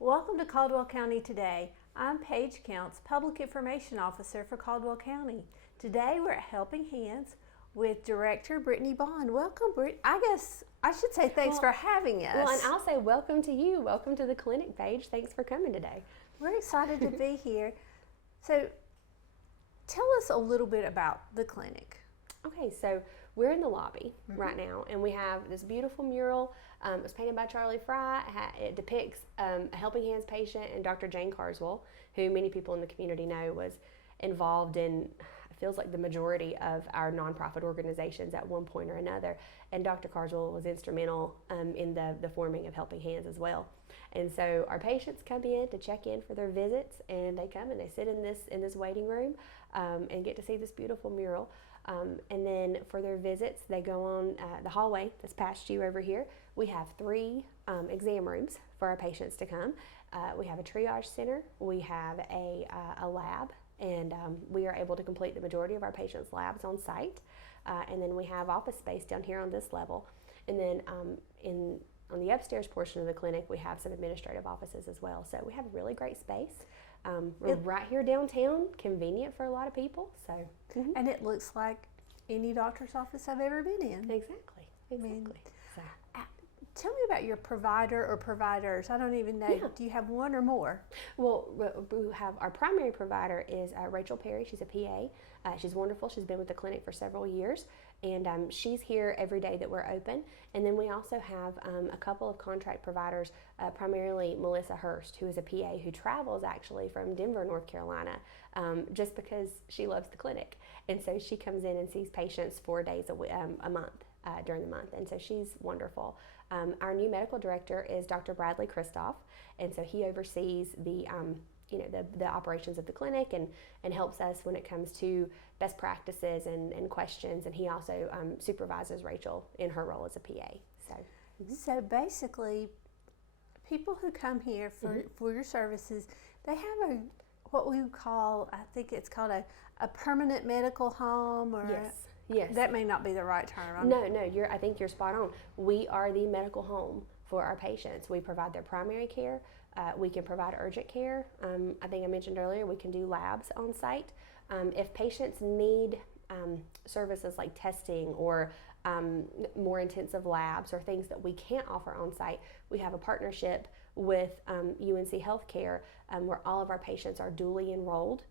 Welcome to Caldwell County Today. I'm Paige Counts, Public Information Officer for Caldwell County. Today we're at Helping Hands with Director Brittany Bond. Welcome, Britt. I guess I should say thanks for having us. Well, and I'll say welcome to you. Welcome to the clinic, Paige. Thanks for coming today. We're excited to be here. So tell us a little bit about the clinic. Okay, so we're in the lobby right now, and we have this beautiful mural. It was painted by Charlie Fry. It depicts a Helping Hands patient and Dr. Jane Carswell, who many people in the community know was involved in, it feels like the majority of our nonprofit organizations at one point or another. And Dr. Carswell was instrumental in the forming of Helping Hands as well. And so our patients come in to check in for their visits, and they come and they sit in this waiting room and get to see this beautiful mural. And then for their visits, they go on the hallway that's past you over here. We have 3 exam rooms for our patients to come. We have a triage center, we have a lab, and we are able to complete the majority of our patients' labs on site. And then we have office space down here on this level. And then on the upstairs portion of the clinic, we have some administrative offices as well. So we have a really great space. We're right here downtown, convenient for a lot of people. So, And it looks like any doctor's office I've ever been in. Exactly. Tell me about your provider or providers. I don't even know. Yeah. Do you have one or more? Well, we have our primary provider is Rachel Perry. She's a PA. She's wonderful. She's been with the clinic for several years, and she's here every day that we're open. And then we also have a couple of contract providers, primarily Melissa Hurst, who is a PA who travels actually from Denver, North Carolina, just because she loves the clinic. And so she comes in and sees patients 4 days a month during the month, and so she's wonderful. Our new medical director is Dr. Bradley Christoph, and so he oversees the operations of the clinic and helps us when it comes to best practices and questions, and he also supervises Rachel in her role as a PA. So basically, people who come here for your services, they have what we call, I think it's called a permanent medical home, or Yes. That may not be the right term. No, I think you're spot on. We are the medical home for our patients. We provide their primary care. We can provide urgent care. I think I mentioned earlier, we can do labs on site. If patients need services like testing or more intensive labs or things that we can't offer on site, we have a partnership with UNC Healthcare where all of our patients are dually enrolled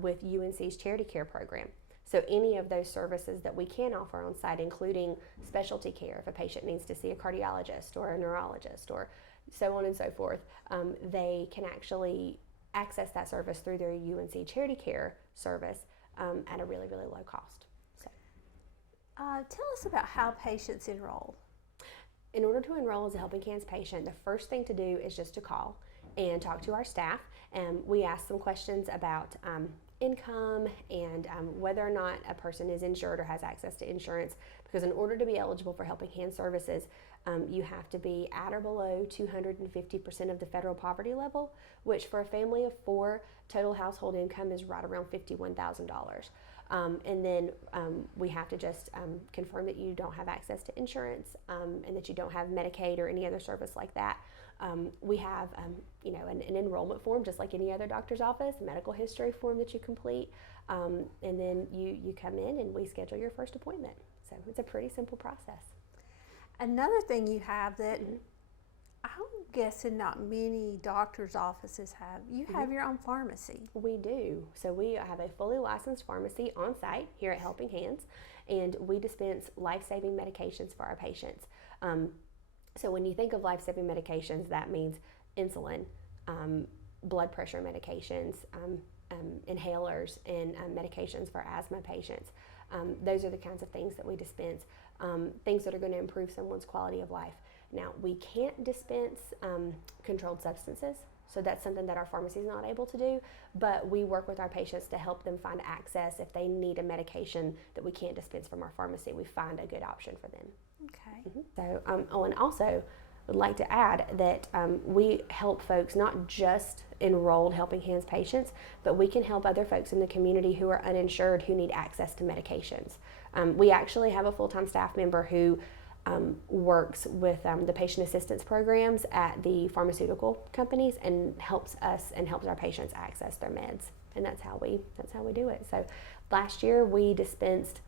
with UNC's Charity Care program. So any of those services that we can offer on site, including specialty care, if a patient needs to see a cardiologist or a neurologist or so on and so forth, they can actually access that service through their UNC Charity Care service at a really, really low cost. So, tell us about how patients enroll. In order to enroll as a Helping Hands patient, the first thing to do is just to call and talk to our staff. And we ask some questions about income and whether or not a person is insured or has access to insurance, because in order to be eligible for Helping Hands services, you have to be at or below 250% of the federal poverty level, which for a family of 4, total household income is right around $51,000. And then we have to just confirm that you don't have access to insurance and that you don't have Medicaid or any other service like that. We have an enrollment form just like any other doctor's office, a medical history form that you complete, and then you come in and we schedule your first appointment. So it's a pretty simple process. Another thing you have that I'm guessing not many doctor's offices have, you have your own pharmacy. We do. So we have a fully licensed pharmacy on site here at Helping Hands, and we dispense life-saving medications for our patients. So when you think of life-saving medications, that means insulin, blood pressure medications, inhalers, and medications for asthma patients. Those are the kinds of things that we dispense, things that are going to improve someone's quality of life. Now, we can't dispense controlled substances, so that's something that our pharmacy is not able to do, but we work with our patients to help them find access. If they need a medication that we can't dispense from our pharmacy, we find a good option for them. Okay. So, and also would like to add that we help folks, not just enrolled Helping Hands patients, but we can help other folks in the community who are uninsured who need access to medications. We actually have a full-time staff member who works with the patient assistance programs at the pharmaceutical companies and helps us and helps our patients access their meds. And that's how we do it. So last year we dispensed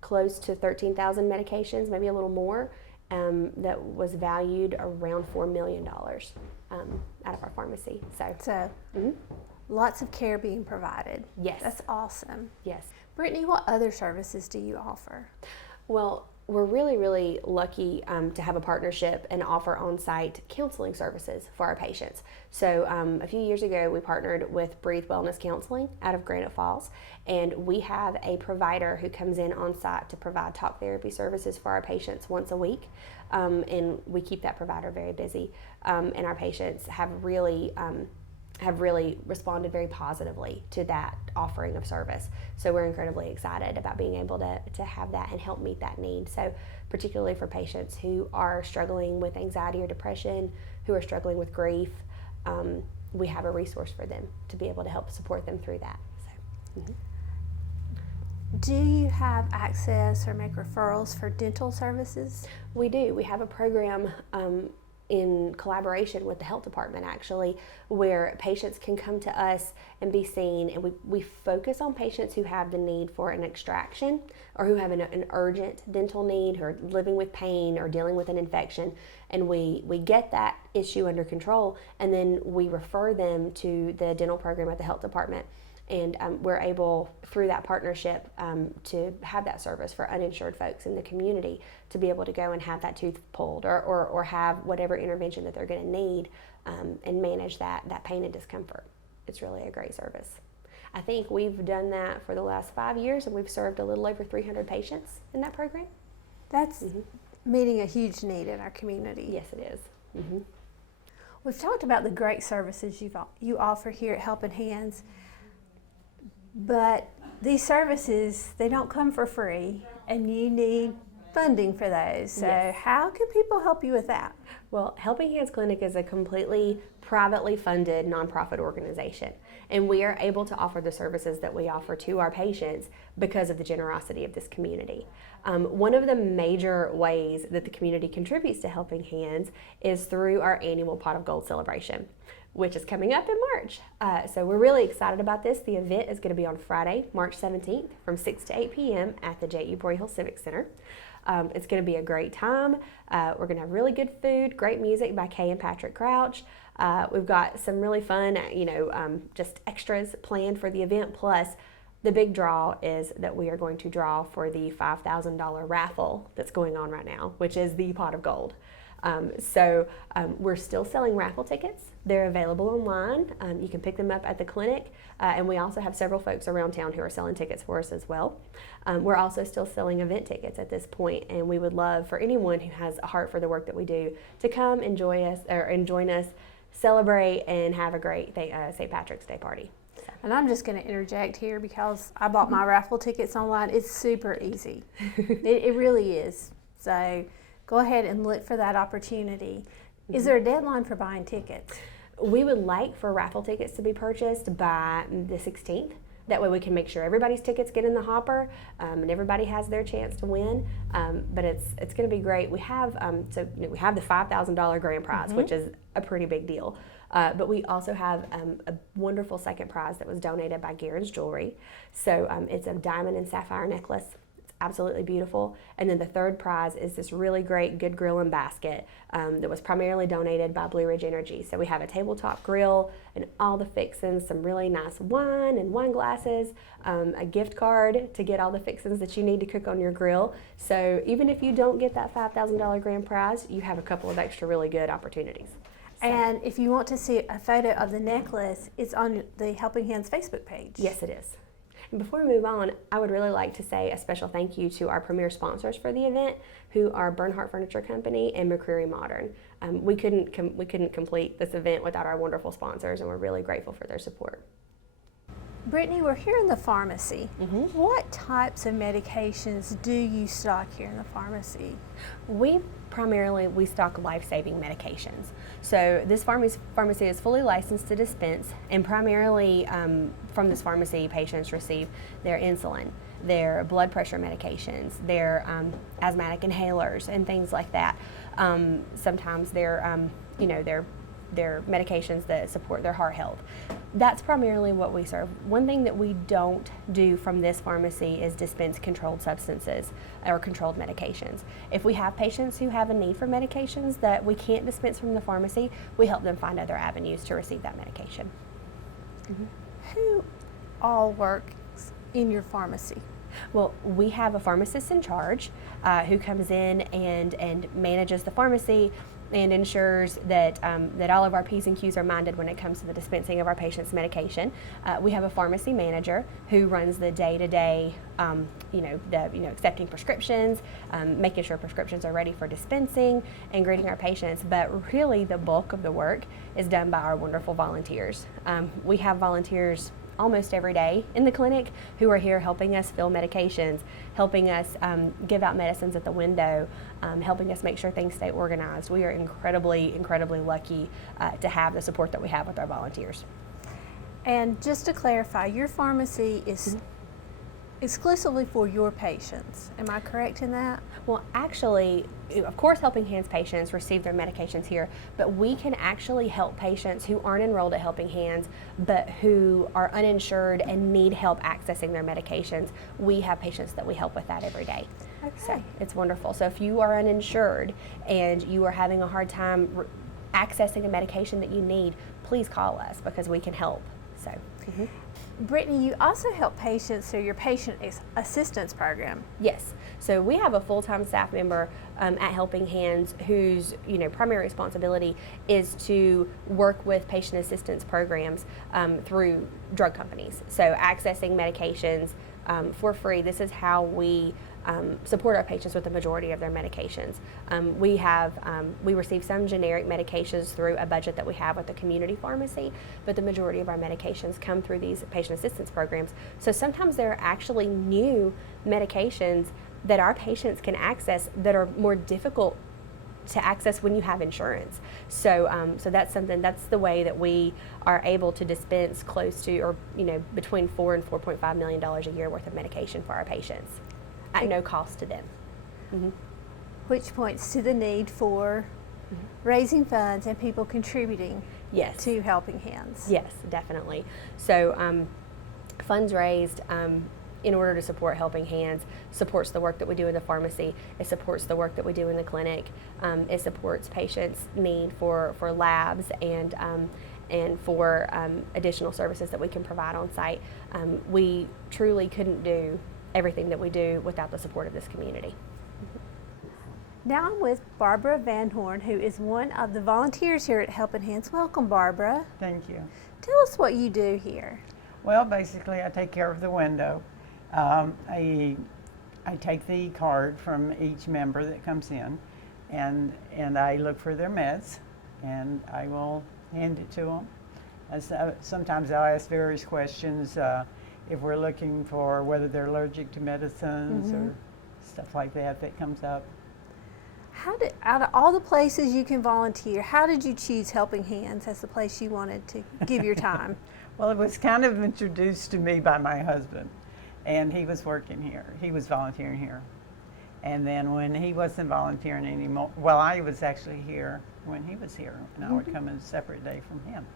close to 13,000 medications, maybe a little more, that was valued around $4 million out of our pharmacy. So lots of care being provided. Yes. That's awesome. Yes. Brittany, what other services do you offer? Well, we're really, really lucky to have a partnership and offer on-site counseling services for our patients. So a few years ago, we partnered with Breathe Wellness Counseling out of Granite Falls, and we have a provider who comes in on-site to provide talk therapy services for our patients once a week, and we keep that provider very busy, and our patients have really responded very positively to that offering of service. So we're incredibly excited about being able to have that and help meet that need. So particularly for patients who are struggling with anxiety or depression, who are struggling with grief, we have a resource for them to be able to help support them through that. So, Do you have access or make referrals for dental services? We do. We have a program in collaboration with the health department, actually, where patients can come to us and be seen, and we focus on patients who have the need for an extraction or who have an urgent dental need, who are living with pain or dealing with an infection, and we get that issue under control, and then we refer them to the dental program at the health department. And we're able, through that partnership, to have that service for uninsured folks in the community to be able to go and have that tooth pulled or have whatever intervention that they're going to need and manage that pain and discomfort. It's really a great service. I think we've done that for the last 5 years, and we've served a little over 300 patients in that program. That's meeting a huge need in our community. Yes, it is. Mm-hmm. We've talked about the great services you offer here at Helping Hands. But these services, they don't come for free, and you need funding for those. So Yes. How can people help you with that? Well, Helping Hands Clinic is a completely privately funded nonprofit organization, and we are able to offer the services that we offer to our patients because of the generosity of this community. One of the major ways that the community contributes to Helping Hands is through our annual Pot of Gold celebration, which is coming up in March. So we're really excited about this. The event is going to be on Friday, March 17th from 6 to 8 p.m. at the J.E. Broyhill Civic Center. It's going to be a great time. We're going to have really good food, great music by Kay and Patrick Crouch. We've got some really fun, just extras planned for the event. Plus, the big draw is that we are going to draw for the $5,000 raffle that's going on right now, which is the Pot of Gold. So we're still selling raffle tickets. They're available online. You can pick them up at the clinic. And we also have several folks around town who are selling tickets for us as well. We're also still selling event tickets at this point, and we would love for anyone who has a heart for the work that we do to come and join us, celebrate, and have a great St. Patrick's Day party. And I'm just going to interject here because I bought my raffle tickets online. It's super easy. It really is. So go ahead and look for that opportunity. Is there a deadline for buying tickets? We would like for raffle tickets to be purchased by the 16th. That way we can make sure everybody's tickets get in the hopper and everybody has their chance to win. But it's going to be great. We have we have the $5,000 grand prize, which is a pretty big deal. But we also have a wonderful second prize that was donated by Garen's Jewelry. So it's a diamond and sapphire necklace. It's absolutely beautiful. And then the third prize is this really great Good Grill and Basket that was primarily donated by Blue Ridge Energy. So we have a tabletop grill and all the fixins, some really nice wine and wine glasses, a gift card to get all the fixins that you need to cook on your grill. So even if you don't get that $5,000 grand prize, you have a couple of extra really good opportunities. So. And if you want to see a photo of the necklace, it's on the Helping Hands Facebook page. Yes, it is. And before we move on, I would really like to say a special thank you to our premier sponsors for the event, who are Bernhardt Furniture Company and McCreary Modern. We couldn't complete this event without our wonderful sponsors, and we're really grateful for their support. Brittany, we're here in the pharmacy. What types of medications do you stock here in the pharmacy? We stock life-saving medications. So this pharmacy is fully licensed to dispense, and primarily from this pharmacy, patients receive their insulin, their blood pressure medications, their asthmatic inhalers, and things like that. Sometimes their medications that support their heart health. That's primarily what we serve. One thing that we don't do from this pharmacy is dispense controlled substances or controlled medications. If we have patients who have a need for medications that we can't dispense from the pharmacy, we help them find other avenues to receive that medication. Who all works in your pharmacy? Well, we have a pharmacist in charge who comes in and manages the pharmacy and ensures that that all of our P's and Q's are minded when it comes to the dispensing of our patients' medication. We have a pharmacy manager who runs the day-to-day, accepting prescriptions, making sure prescriptions are ready for dispensing, and greeting our patients. But really, the bulk of the work is done by our wonderful volunteers. We have volunteers almost every day in the clinic who are here helping us fill medications, helping us give out medicines at the window, helping us make sure things stay organized. We are incredibly, incredibly lucky to have the support that we have with our volunteers. And just to clarify, your pharmacy is exclusively for your patients. Am I correct in that? Well, actually, of course, Helping Hands patients receive their medications here, but we can actually help patients who aren't enrolled at Helping Hands, but who are uninsured and need help accessing their medications. We have patients that we help with that every day. Okay. So it's wonderful. So if you are uninsured and you are having a hard time accessing a medication that you need, please call us because we can help. So. Brittany, you also help patients through your patient assistance program. Yes. So we have a full-time staff member at Helping Hands whose primary responsibility is to work with patient assistance programs through drug companies. So accessing medications for free. This is how we support our patients with the majority of their medications. We receive some generic medications through a budget that we have with the community pharmacy, but the majority of our medications come through these patient assistance programs. So sometimes there are actually new medications that our patients can access that are more difficult to access when you have insurance. So that's the way that we are able to dispense close to, or between $4 and $4.5 million a year worth of medication for our patients at no cost to them. Which points to the need for raising funds and people contributing to Helping Hands. Yes, definitely. So funds raised in order to support Helping Hands supports the work that we do in the pharmacy. It supports the work that we do in the clinic. It supports patients' need for labs and for additional services that we can provide on site. We truly couldn't do everything that we do without the support of this community. Now I'm with Barbara Van Horn, who is one of the volunteers here at Helping Hands. Welcome, Barbara. Thank you. Tell us what you do here. Well, basically, I take care of the window. I take the card from each member that comes in, and I look for their meds, and I will hand it to them. Sometimes I'll ask various questions if we're looking for whether they're allergic to medicines or stuff like that comes up. Out of all the places you can volunteer, how did you choose Helping Hands as the place you wanted to give your time? Well, it was kind of introduced to me by my husband, and he was working here. He was volunteering here. And then when he wasn't volunteering anymore, well, I was actually here when he was here, and I would come on a separate day from him.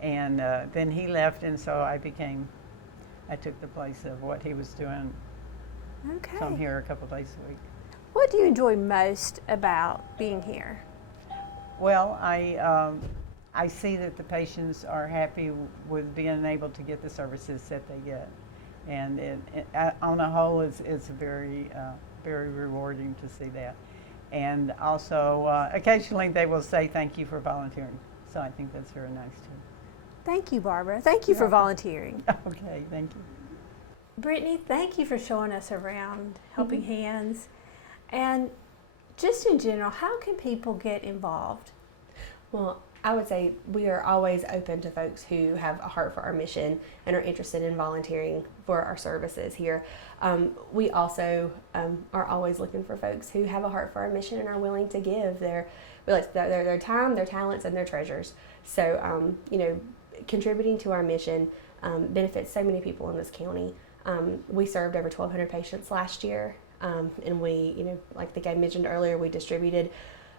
And then he left, and so I took the place of what he was doing. Okay. So I'm here a couple days a week. What do you enjoy most about being here? Well, I see that the patients are happy with being able to get the services that they get. And on the whole, it's very, very rewarding to see that. And also, occasionally they will say thank you for volunteering. So I think that's very nice too. Thank you, Barbara. Thank you for volunteering. Okay, thank you. Brittany, thank you for showing us around Helping Hands. And just in general, how can people get involved? Well, I would say we are always open to folks who have a heart for our mission and are interested in volunteering for our services here. We also are always looking for folks who have a heart for our mission and are willing to give their time, their talents, and their treasures. So, contributing to our mission benefits so many people in this county. We served over 1,200 patients last year, and we, like I think I mentioned earlier, we distributed,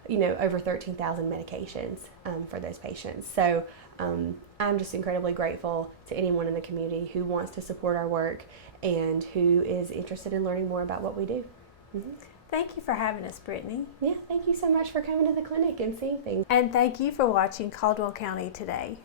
over 13,000 medications for those patients. So I'm just incredibly grateful to anyone in the community who wants to support our work and who is interested in learning more about what we do. Mm-hmm. Thank you for having us, Brittany. Yeah, thank you so much for coming to the clinic and seeing things. And thank you for watching Caldwell County Today.